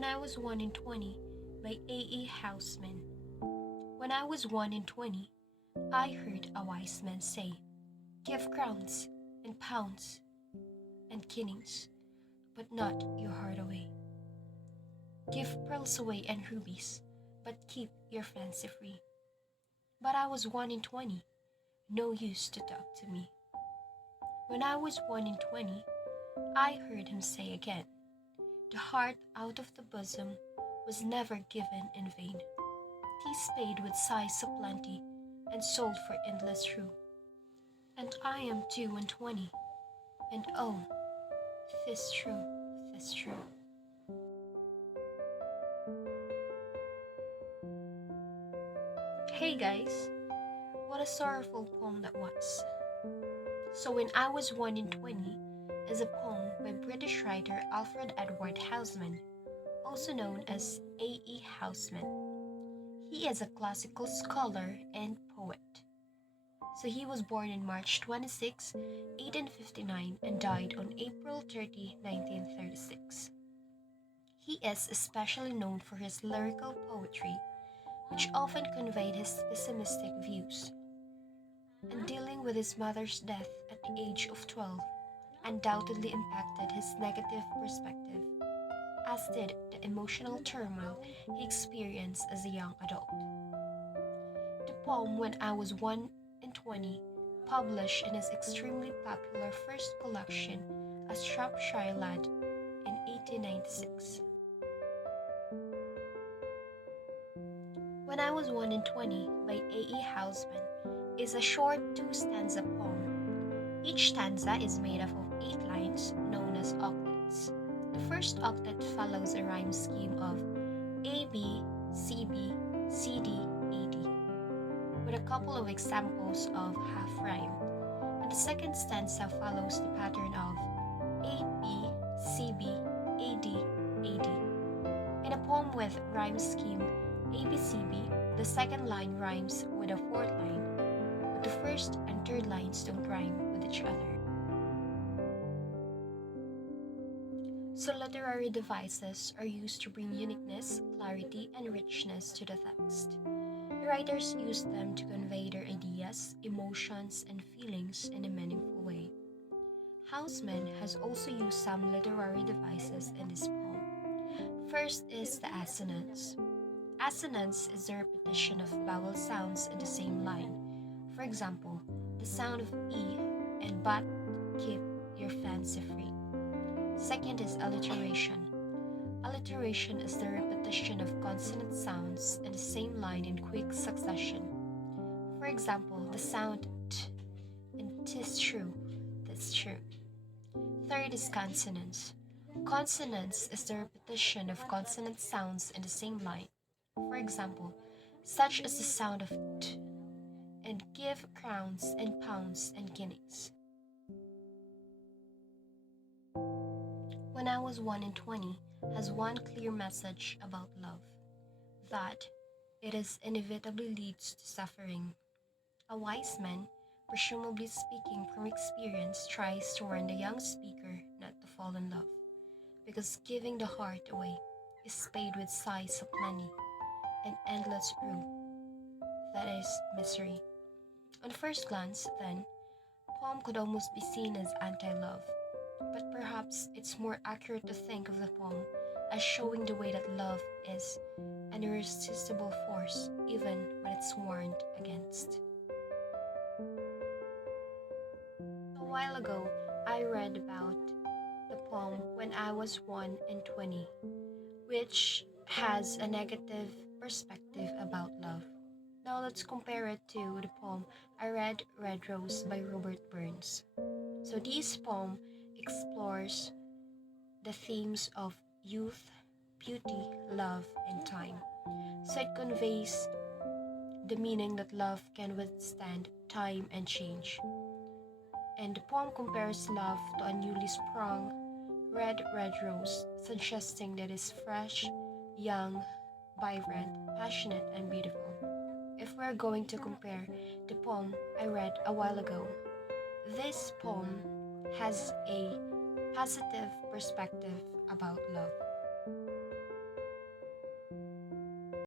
When I Was 1 in 20 by A. Housman. When I was 1 in 20, I heard a wise man say, "Give crowns and pounds and guineas, but not your heart away. Give pearls away and rubies, but keep your fancy free." But I was 1 in 20, no use to talk to me. When I was 1 in 20, I heard him say again, "The heart out of the bosom was never given in vain. 'Tis paid with sighs of plenty and sold for endless rue." And I am 2 and 20, and oh, 'tis true, 'tis true. Hey guys, what a sorrowful poem that was. So When I Was 1 in 20 is a poem by British writer Alfred Edward Housman, also known as A. Housman. He is a classical scholar and poet. So he was born on March 26, 1859 and died on April 30, 1936. He is especially known for his lyrical poetry, which often conveyed his pessimistic views. And dealing with his mother's death at the age of 12 undoubtedly impacted his negative perspective, as did the emotional turmoil he experienced as a young adult. The poem When I Was 1 in 20, published in his extremely popular first collection, A Shropshire Lad, in 1896. When I Was 1 in 20 by A. Housman is a short two-stanza poem. Each stanza is made up of 8 lines known as octets. The first octet follows a rhyme scheme of A, B, C, B, C, D, A, D, with a couple of examples of half rhyme. And the second stanza follows the pattern of A, B, C, B, A, D, A, D. In a poem with rhyme scheme A, B, C, B, the second line rhymes with a fourth line, but the first and third lines don't rhyme with each other. So literary devices are used to bring uniqueness, clarity, and richness to the text. The writers use them to convey their ideas, emotions, and feelings in a meaningful way. Housman has also used some literary devices in this poem. First is the assonance. Assonance is the repetition of vowel sounds in the same line. For example, the sound of E and but keep your fancy free. Second is alliteration. Alliteration is the repetition of consonant sounds in the same line in quick succession. For example, the sound T in "'tis true, 'tis true." Third is consonance. Consonance is the repetition of consonant sounds in the same line. For example, such as the sound of T and "give crowns and pounds and guineas." When I Was 1 in 20 has one clear message about love, that it is inevitably leads to suffering. A wise man, presumably speaking from experience, tries to warn the young speaker not to fall in love, because giving the heart away is paid with sighs of plenty and endless rue, that is, misery. On first glance, then, poem could almost be seen as anti-love, but perhaps it's more accurate to think of the poem as showing the way that love is an irresistible force even when it's warned against. A while ago, I read about the poem When I Was 1 in 20, which has a negative perspective about love. Now let's compare it to the poem I read, Red Rose by Robert Burns. So this poem explores the themes of youth, beauty, love, and time. So it conveys the meaning that love can withstand time and change. And the poem compares love to a newly sprung red rose, suggesting that it's fresh, young, vibrant, passionate, and beautiful. If we're going to compare the poem I read a while ago, this poem has a positive perspective about love.